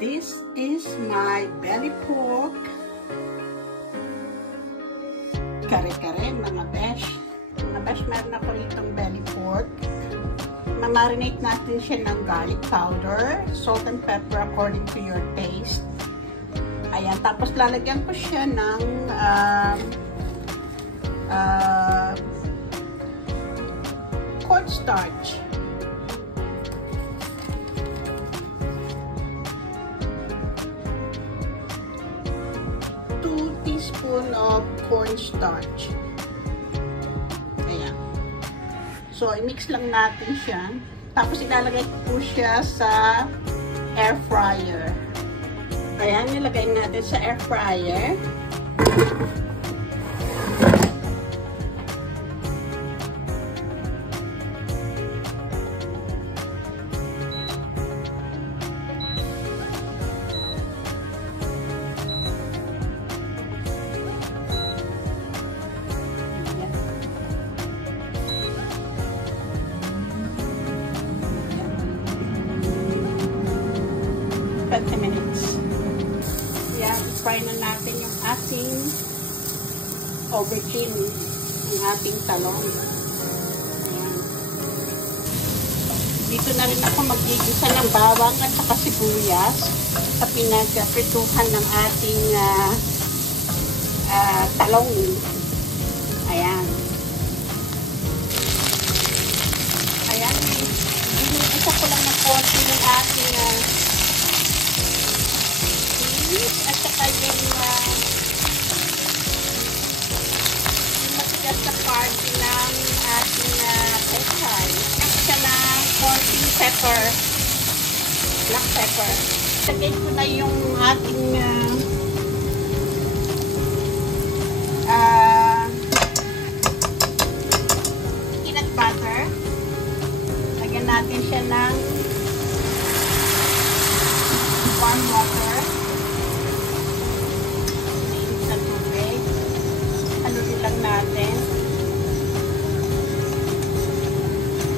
This is my belly pork. Kare-kare, mga besh. Mga besh, meron ako itong belly pork. Mamarinate natin siya ng garlic powder, salt and pepper according to your taste. Ayan, tapos lalagyan ko siya ng cornstarch. 2 teaspoons of cornstarch. Ayan. So, i-mix lang natin siya. Tapos, ilalagay ko siya sa air fryer. Ayan, nilagay natin sa air fryer. Minutes. Yan, fry na natin yung ating aubergine, yung ating talong. Ayan. Dito na rin ako mag-igisa ng bawang at saka sibuyas sa pinagprituhan ng ating talong. Ayan. Ayan. Isa ko lang ng konti ng ating at saka yung matigas na part ng ating pechay. At saka na konting pepper, black pepper. Lagay ko na yung ating peanut butter. Lagyan natin siya ng warm water. Haluin lang natin.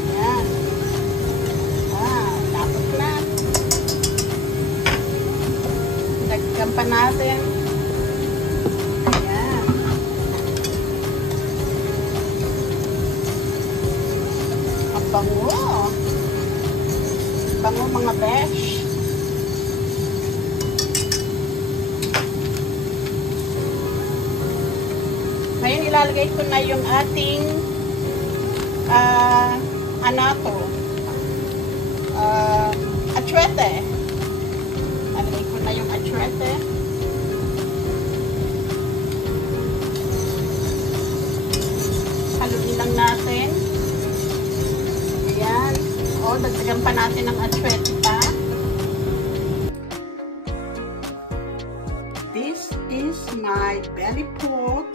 Ayan. Tapos na. Dagdagan pa natin. Ayan. Ang bango. Bango mga besh. Ngayon, ilalagay ko na yung ating atsuete. Ilalagay ko na yung atsuete. Haluin lang natin. Ayan. O, dagdagan pa natin ng atsuete pa. This is my belly pork.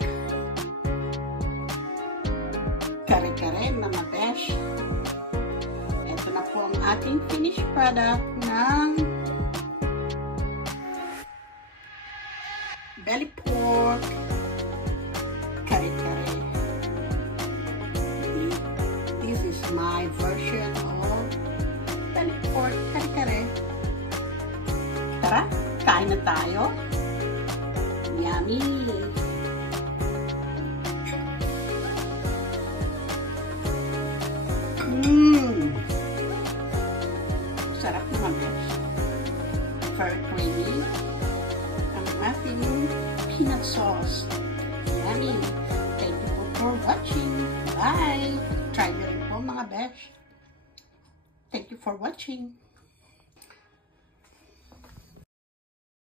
Kare-kare, mga besh. Ito na po ang ating finished product ng belly pork kare-kare. This is my version of belly pork kare-kare. Tara, kain na tayo. Yummy! Sarap naman guys. Very creamy. Ang ating peanut sauce. Yummy. Thank you for watching. Bye! Try nyo rin po mga besh. Thank you for watching.